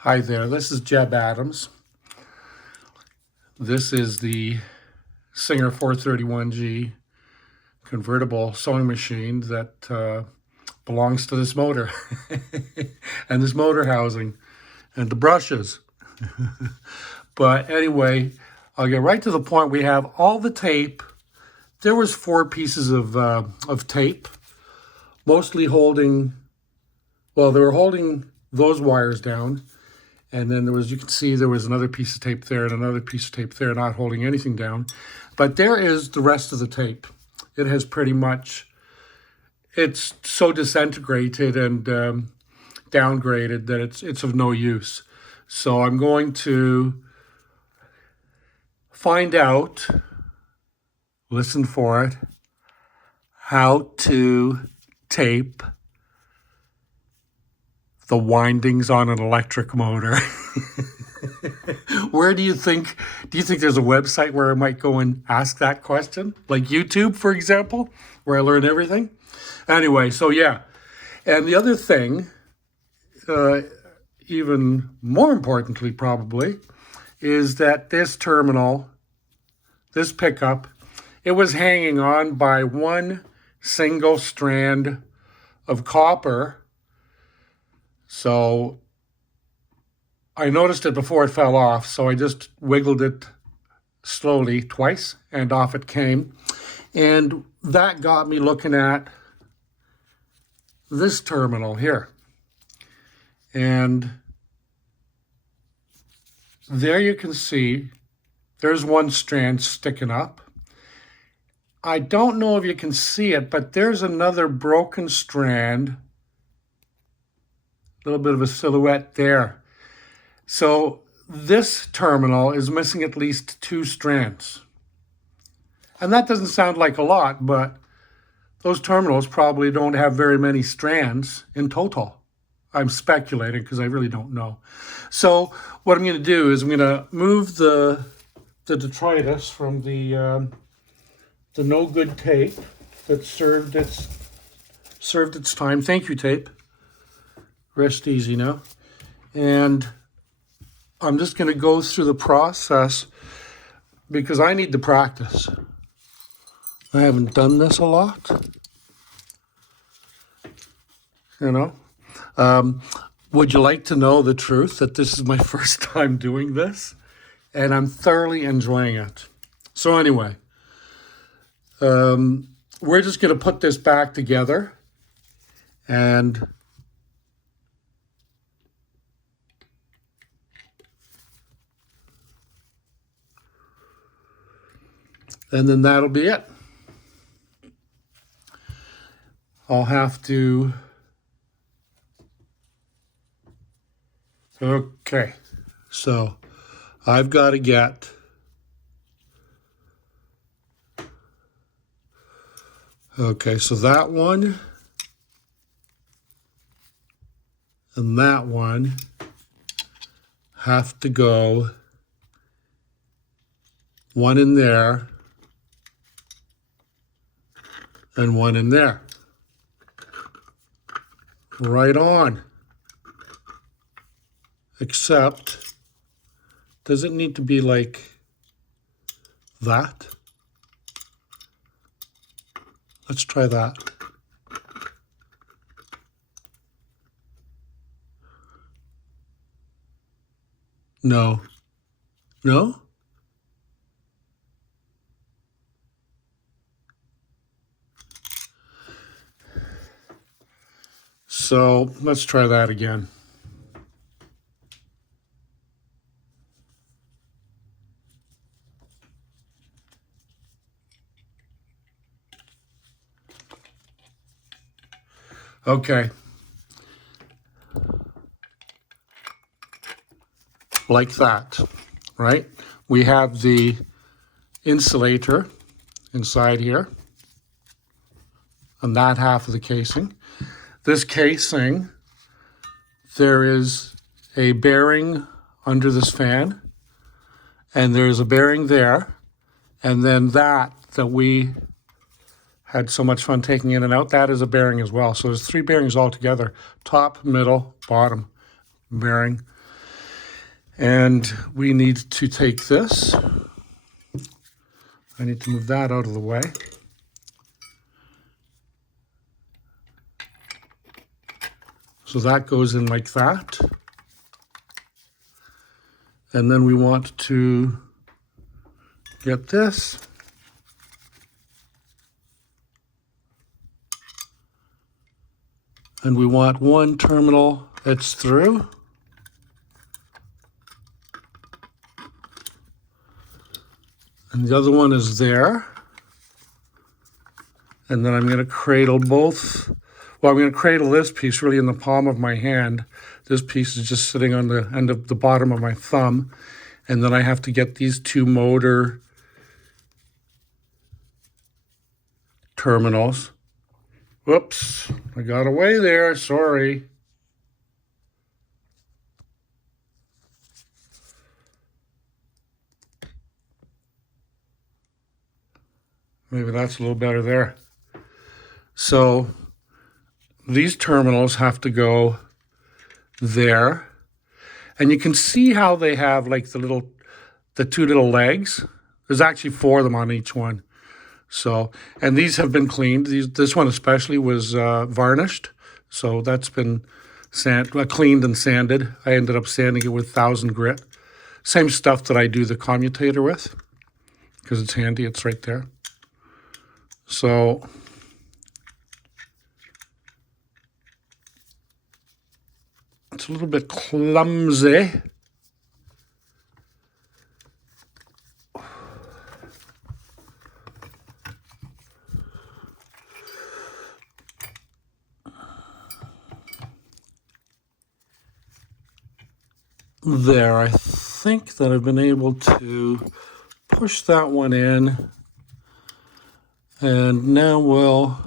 Hi there, this is Jebb Adams. This is the Singer 431G convertible sewing machine that belongs to this motor and this motor housing and the brushes. But anyway, I'll get right to the point. We have all the tape. There was 4 pieces of tape, mostly holding, well, they were holding those wires down. And then there was, you can see there was another piece of tape there and another piece of tape there, not holding anything down. But there is the rest of the tape. It has pretty much, it's so disintegrated and downgraded that it's of no use. So I'm going to find out, listen for it, how to tape the windings on an electric motor. Where do you think there's a website where I might go and ask that question? Like YouTube, for example, where I learn everything? Anyway, so yeah. And the other thing, even more importantly probably, is that this terminal, this pickup, it was hanging on by one single strand of copper. So I noticed it before it fell off, so I just wiggled it slowly twice, and off it came. And that got me looking at this terminal here. And there you can see there's one strand sticking up. I don't know if you can see it, but there's another broken strand. A little bit of a silhouette there. So this terminal is missing at least 2 strands. And that doesn't sound like a lot, but those terminals probably don't have very many strands in total. I'm speculating because I really don't know. So what I'm going to do is I'm going to move the detritus from the no good tape that served its time. Thank you, tape. Rest easy now. And I'm just going to go through the process because I need to practice. I haven't done this a lot. You know? Would you like to know the truth that this is my first time doing this? And I'm thoroughly enjoying it. So anyway, we're just going to put this back together and then that'll be it. I'll have to, okay, so I've got to get, okay, so that one and that one have to go, one in there and one in there. Right on. Except, does it need to be like that? Let's try that. No. No? So let's try that again. Okay. Like that, right? We have the insulator inside here on that half of the casing. This casing, there is a bearing under this fan, and there's a bearing there, and then that we had so much fun taking in and out, that is a bearing as well. So there's 3 bearings all together, top, middle, bottom bearing. And we need to take this. I need to move that out of the way. So that goes in like that. And then we want to get this. And we want one terminal that's through. And the other one is there. And then I'm going to cradle both. Well, I'm going to cradle this piece really in the palm of my hand. This piece is just sitting on the end of the bottom of my thumb. And then I have to get these two motor terminals. Whoops, I got away there, sorry. Maybe that's a little better there. So these terminals have to go there. And you can see how they have like the two little legs. There's actually 4 of them on each one. So, and these have been cleaned. This one especially was varnished. So that's been cleaned and sanded. I ended up sanding it with 1000 grit. Same stuff that I do the commutator with, because it's handy, it's right there. So it's a little bit clumsy. There, I think that I've been able to push that one in. And now we'll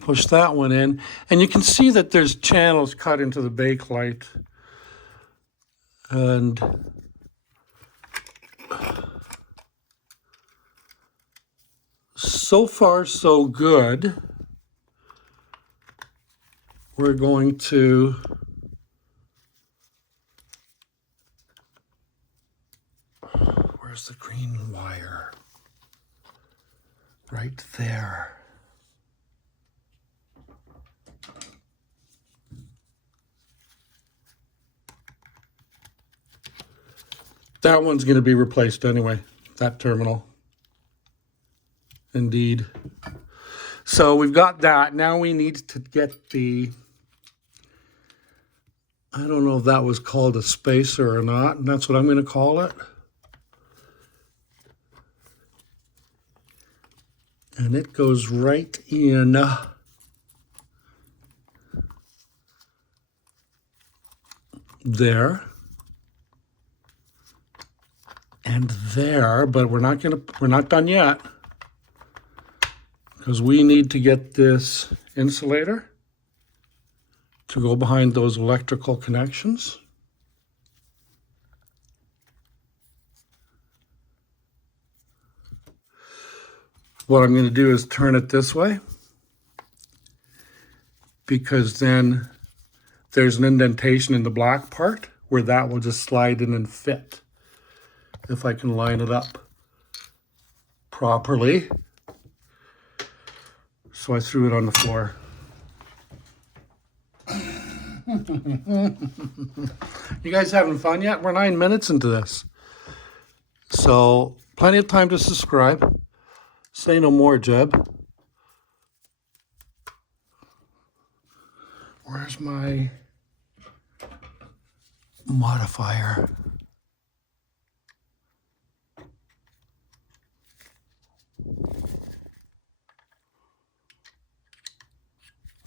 push that one in. And you can see that there's channels cut into the bakelite. And so far, so good. We're going to where's the green wire? Right there. That one's going to be replaced anyway, that terminal. Indeed. So we've got that. Now we need to get the, I don't know if that was called a spacer or not, and that's what I'm going to call it. And it goes right in there and there, but we're not done yet, because we need to get this insulator to go behind those electrical connections. What I'm going to do is turn it this way, because then there's an indentation in the black part where that will just slide in and fit, if I can line it up properly. So I threw it on the floor. You guys having fun yet? We're 9 minutes into this. So plenty of time to subscribe. Say no more, Jebb. Where's my modifier?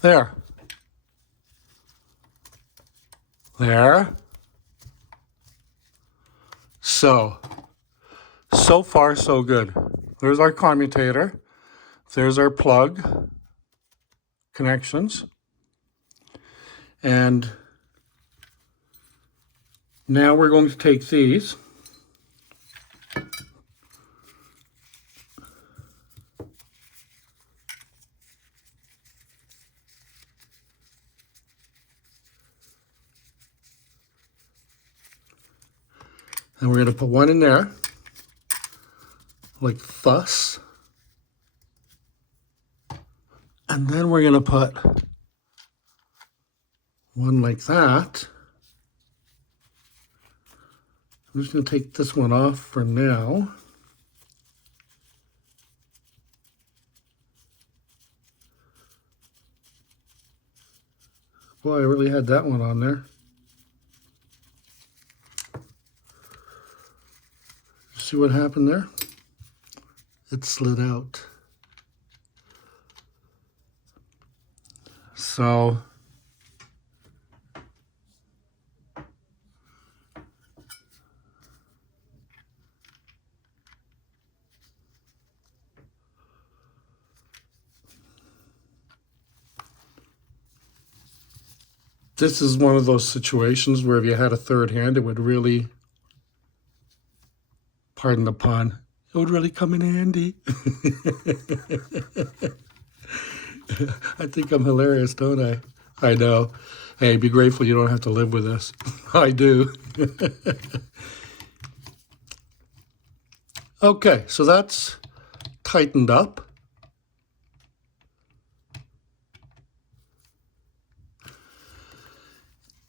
There. There. So far, so good. There's our commutator. There's our plug connections. And now we're going to take these. And we're going to put one in there, like thus. And then we're going to put one like that. I'm just going to take this one off for now. Boy, I really had that one on there. See what happened there? It slid out. So this is one of those situations where if you had a third hand, it would really, pardon the pun, it would really come in handy. I think I'm hilarious, don't I? I know. Hey, be grateful you don't have to live with this. I do. Okay, so that's tightened up.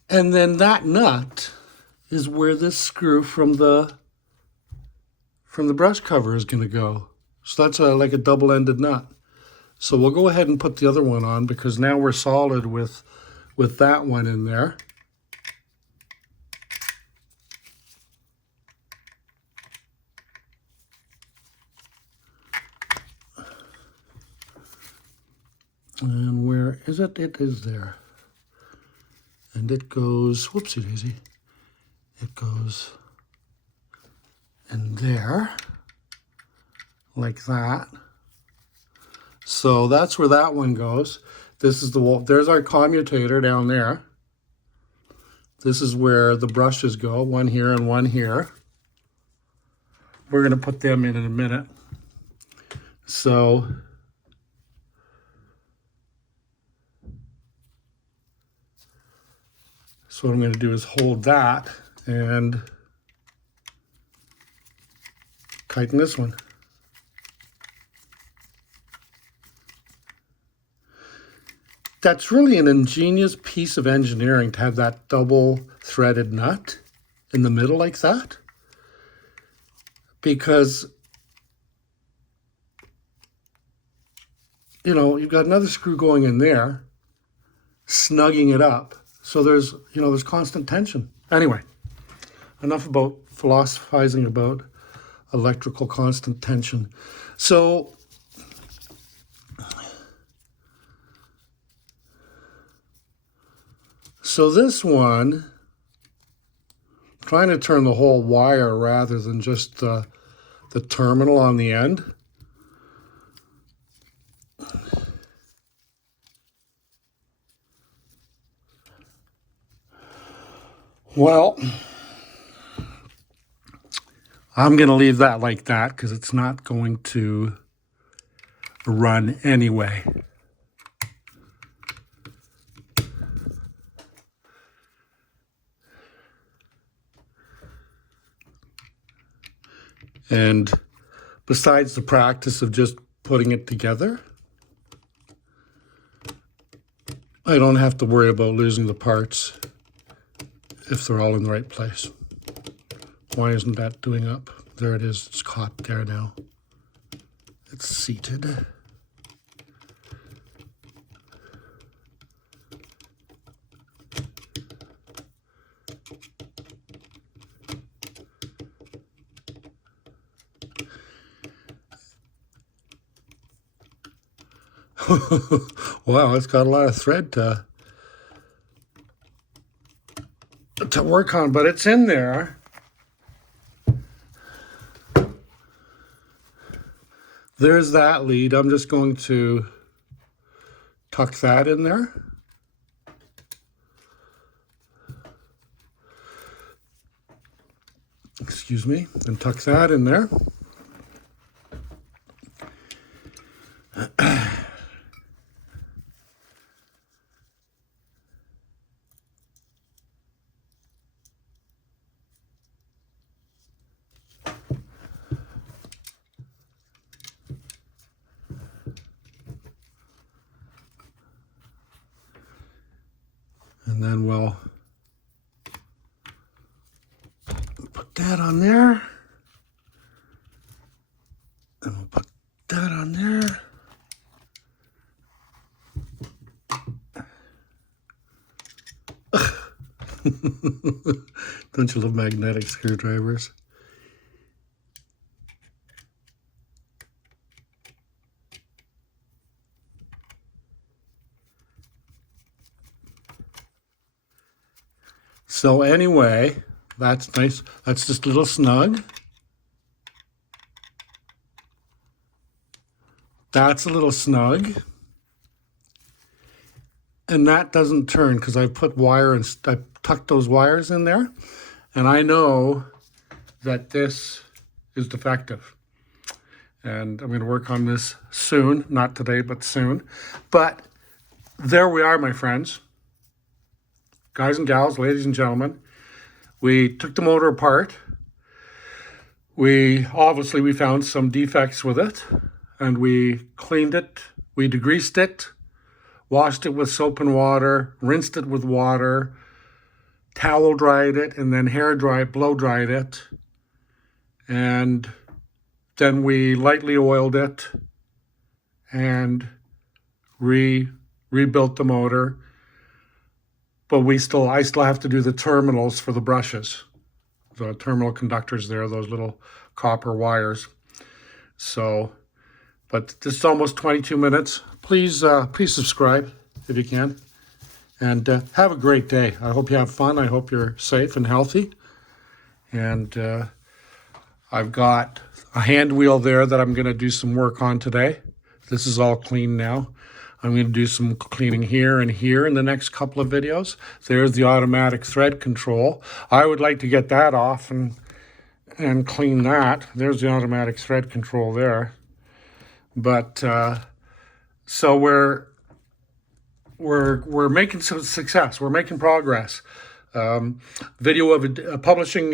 And then that nut is where this screw from the brush cover is going to go. So that's like a double-ended nut. So we'll go ahead and put the other one on because now we're solid with that one in there. And where is it? It is there. And it goes, whoopsie daisy, it goes in there, like that. So that's where that one goes. This is the, there's our commutator down there. This is where the brushes go, one here and one here. We're gonna put them in a minute. So what I'm going to do is hold that and tighten this one. That's really an ingenious piece of engineering to have that double threaded nut in the middle like that, because you know you've got another screw going in there, snugging it up. So there's, you know, there's constant tension. Anyway, enough about philosophizing about electrical constant tension. So this one, I'm trying to turn the whole wire rather than just the terminal on the end. Well, I'm going to leave that like that because it's not going to run anyway. And besides the practice of just putting it together, I don't have to worry about losing the parts if they're all in the right place. Why isn't that doing up? There it is. It's caught there now. It's seated. Wow, it's got a lot of thread to work on, but it's in there. There's that lead. I'm just going to tuck that in there. Excuse me, and tuck that in there. And then we'll put that on there. And we'll put that on there. Don't you love magnetic screwdrivers? So anyway, that's nice. That's just a little snug. That's a little snug. And that doesn't turn because I put wire and I tucked those wires in there. And I know that this is defective. And I'm going to work on this soon. Not today, but soon. But there we are, my friends. Guys and gals, ladies and gentlemen. We took the motor apart. We found some defects with it. And we cleaned it. We degreased it. Washed it with soap and water. Rinsed it with water. Towel dried it. And then blow dried it. And then we lightly oiled it. And rebuilt the motor. But I still have to do the terminals for the brushes. The terminal conductors there, those little copper wires. So, but this is almost 22 minutes. Please subscribe if you can. And have a great day. I hope you have fun. I hope you're safe and healthy. And I've got a hand wheel there that I'm going to do some work on today. This is all clean now. I'm going to do some cleaning here and here in the next couple of videos. There's the automatic thread control. I would like to get that off and clean that. There's the automatic thread control there. But so we're making some success. We're making progress. Publishing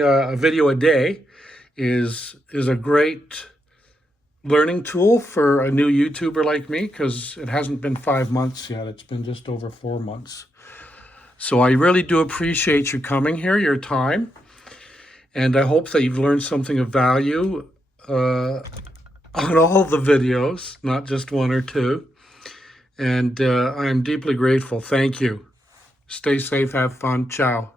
a video a day is a great learning tool for a new YouTuber like me, because it hasn't been 5 months yet. It's been just over 4 months. So I really do appreciate you coming here, your time. And I hope that you've learned something of value on all the videos, not just one or two. And I am deeply grateful. Thank you. Stay safe, have fun. Ciao.